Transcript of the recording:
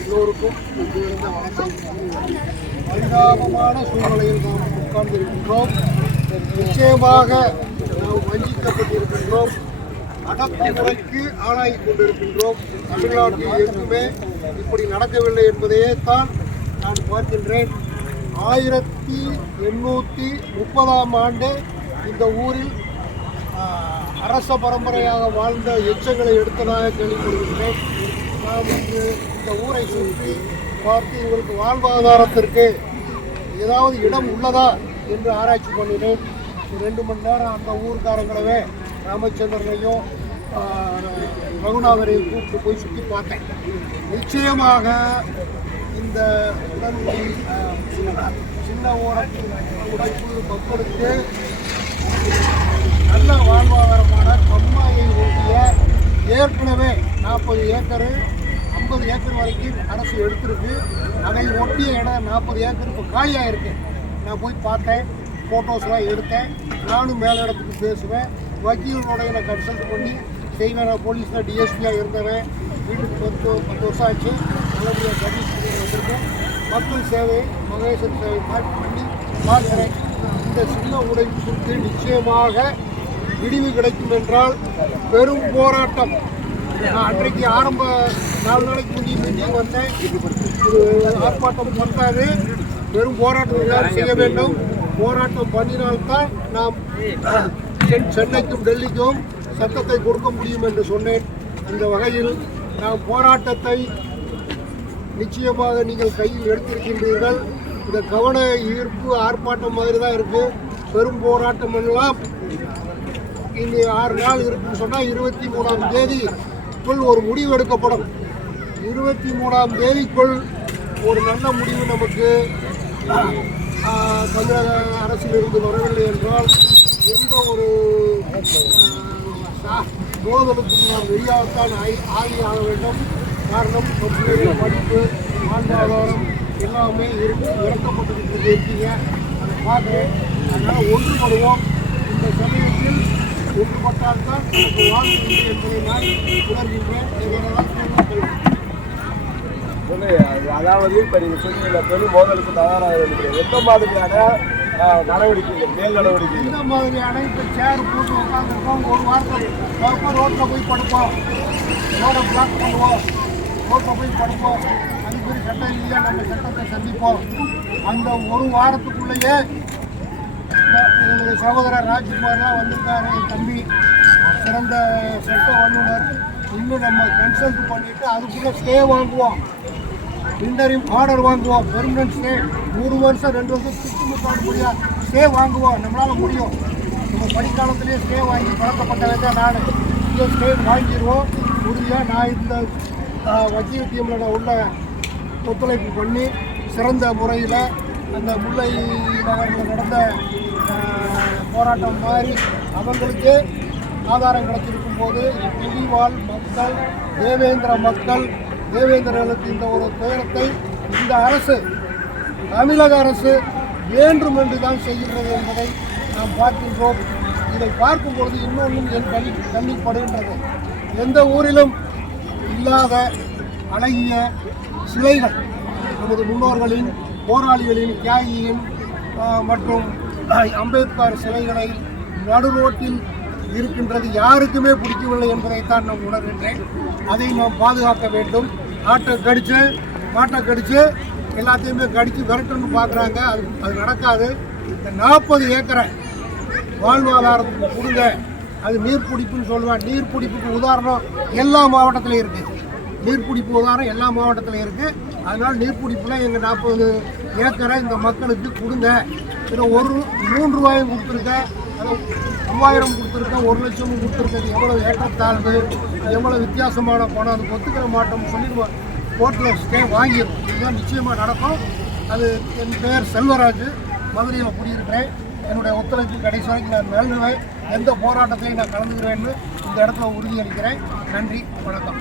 எல்லோருக்கும் பரிதாபமான சூழ்நிலையில் நாம் உட்கார்ந்திருக்கின்றோம். நிச்சயமாக நாம் வஞ்சிக்கப்பட்டிருக்கின்றோம். அடக்குமுறைக்கு ஆளாகி கொண்டிருக்கின்றோம். தமிழ்நாட்டில் எங்குமே இப்படி நடக்கவில்லை என்பதையே தான் நான் பார்க்கின்றேன். ஆயிரத்தி எண்ணூற்றி முப்பதாம் ஆண்டு இந்த ஊரில் அரச பரம்பரையாக வாழ்ந்த எச்சங்களை எடுத்ததாக கேள்விப்படுகின்றேன் நாம் இங்கு இந்த ஊரை சுற்றி பார்த்து இவங்களுக்கு வாழ்வாதாரத்திற்கு ஏதாவது இடம் உள்ளதா என்று ஆராய்ச்சி பண்ணினேன். ரெண்டு மணி நேரம் அந்த ஊர்க்காரங்களவே ராமச்சந்திரனையும் ரகுநாதரையும் கூப்பிட்டு போய் சுற்றி பார்த்தேன். நிச்சயமாக இந்த சின்ன- சின்ன உடைப்பு உடைப்பு மக்களுக்கு நல்ல வாழ்வாதாரமான பொம்மாயை ஒட்டிய ஏற்கனவே நாற்பது ஏக்கரு ஐம்பது ஏக்கர் வரைக்கும் அரசு எடுத்திருக்கு. அதை ஒட்டிய இடம் நாற்பது ஏக்கர். இப்போ காலியாக இருக்கு நான் போய் பார்த்தேன் ஃபோட்டோஸ்லாம் எடுத்தேன். நானும் மேல் இடத்துக்கு பேசுவேன். வக்கீலோட நான் கன்சல்ட் பண்ணி செய்வேன். நான் போலீஸில் டிஎஸ்பியாக இருந்தவன். வீட்டுக்கு பத்து பத்து வருஷம் ஆச்சு. நல்லபடியாக சர்வீஸ் பண்ணி வந்திருக்கேன். மக்கள் சேவை மகேசன் சேவை பண்ணி பார்க்குறேன். இந்த சின்ன உடைப்புக்கு நிச்சயமாக விடிவு கிடைக்கும் என்றால் பெரும் போராட்டம். நான் அன்றைக்கு ஆரம்ப நாலு நாளைக்கு முந்தைய மீட்டிங் வந்தேன். ஆர்ப்பாட்டம் பண்ணாது பெரும் போராட்டம் எல்லாரும் செய்ய வேண்டும். போராட்டம் பண்ணினால்தான் நாம் சென்னைக்கும் டெல்லிக்கும் சட்டத்தை கொடுக்க முடியும் என்று சொன்னேன். அந்த வகையில் நாம் போராட்டத்தை நிச்சயமாக நீங்கள் கையில் எடுத்திருக்கின்றீர்கள். இந்த கவன ஈர்ப்பு ஆர்ப்பாட்டம் மாதிரி தான் இருக்குது பெரும் போராட்டம் எல்லாம் இங்கே ஆறு நாள் இருக்குன்னு சொன்னால் இருபத்தி மூணாம் தேதிக்குள் ஒரு முடிவு எடுக்கப்படும். இருபத்தி மூணாம் தேதிக்குள் ஒரு நல்ல முடிவு நமக்கு தமிழக அரசிலிருந்து வரவில்லை என்றால் எந்த ஒரு ஆஹ், நாம் வெளியாகத்தான் ஆகி ஆகி ஆக வேண்டும். காரணம் நம்முடைய படிப்பு வாழ்வாதாரம் எல்லாமே இருக்கு இறக்கப்பட்டு இருக்கீங்க. அதை பார்க்குறேன் அதனால் ஒன்றுபடுவோம். ஒன்றுபட்டால்தான் நமக்கு வாழ்வு என்பதை நான் உணர்கின்றேன் அதாவது இப்போ நீங்கள் சொன்னீங்க பெரும் மோதலுக்கு தயாராக இருக்கிறீங்க. எந்த மாதிரியான நடவடிக்கைகள் மேல் நடவடிக்கைகள்? இந்த மாதிரியான இப்போ சேர் போட்டு உட்காந்துருக்கோம் ஒரு வாரத்தில் ஒருக்கா ரோட்டில் போய் படுப்போம். ரோடை பிளாக் பண்ணுவோம். ரோட்டில் போய் படுப்போம். அதுக்கு சட்டம் இல்லையா? நம்ம சட்டத்தை சந்திப்போம். அந்த ஒரு வாரத்துக்குள்ளேயே என்னுடைய சகோதரர் ராஜ்குமார்லாம் வந்திருக்காரு என் தம்பி. சிறந்த சட்ட வல்லுநர். இன்னும் நம்ம கன்சல்ட் பண்ணிவிட்டு அதுக்குள்ளே ஸ்டே வாங்குவோம். இன்டரிம் ஆர்டர் வாங்குவோம். பெர்மனன்ட் ஸ்டே நூறு வருஷம் ரெண்டு வருஷம் சுற்றுமுத்தாடு முடியா ஸ்டே வாங்குவோம். நம்மளால் முடியும். நம்ம படிக்காலத்திலேயே ஸ்டே வாங்கி பழக்கப்பட்டவன் தான் நான். இந்த ஸ்டே வாங்கிடுவோம். உறுதியாக நான் இந்த வக்கீல் டீமில் நான் உள்ள ஒத்துழைப்பு பண்ணி சிறந்த முறையில் அந்த முல்லை நகரில் நடந்த போராட்டம் மாதிரி அவங்களுக்கு ஆதாரம் கிடைச்சிருக்கும் போது புலிவாழ் மக்கள் தேவேந்திர மக்கள் தேவேந்திரர்களுக்கு இந்த ஒரு துயரத்தை இந்த அரசு தமிழக அரசு வேண்டும் என்று தான் செய்கின்றது என்பதை நாம் பார்க்கின்றோம். இதை பார்க்கும் பொழுது இன்னொன்றும் என் கண்ணி கண்ணில் படுகின்றது. எந்த ஊரிலும் இல்லாத அழகிய சிலைகள் நமது முன்னோர்களின் போராளிகளின் தியாகியின் மற்றும் அம்பேத்கர் சிலைகளை நடு ரோட்டில் இருக்கின்றது. யாருக்குமே பிடிக்கவில்லை என்பதைத்தான் நான் உணர்கின்றேன். அதை நாம் பாதுகாக்க வேண்டும். ஆட்டை கடிச்சு மாட்டை கடிச்சு எல்லாத்தையுமே கடித்து விரட்டணும்னு பார்க்குறாங்க. அது அது நடக்காது. இந்த நாற்பது ஏக்கரை வாழ்வாதாரத்துக்கு கொடுங்க. அது நீர்ப்பிடிப்புன்னு சொல்லுவேன் நீர்ப்பிடிப்புக்கு உதாரணம் எல்லா மாவட்டத்திலையும் இருக்குது நீர்ப்பிடிப்பு உதாரணம் எல்லா மாவட்டத்திலையும் இருக்குது அதனால் நீர்பிடிப்பில் எங்கள் நாற்பது ஏக்கரை இந்த மக்களுக்கு கொடுங்க. இதில் ஒரு மூன்று ரூபாயும் கொடுத்துருக்கேன் மூவாயிரம் கொடுத்துருக்கேன் ஒரு லட்சமும் கொடுத்துருக்கேன் எவ்வளோ ஏற்றத்தாழ்வு எவ்வளோ வித்தியாசமான பணம் அது ஒத்துக்கிற மாட்டோம்னு சொல்லி கோர்ட்டில் ஸ்டே வாங்கிடும். இதுதான் நிச்சயமாக நடக்கும். அது என் பெயர் செல்வராஜ். மதுரையில் குடியிருக்கிறேன். என்னுடைய ஒத்துழைப்பு கடைசி வரைக்கும் நான் நல்குவேன். எந்த போராட்டத்திலையும் நான் கலந்துக்கிறேன்னு இந்த இடத்துல உறுதியளிக்கிறேன். நன்றி வணக்கம்.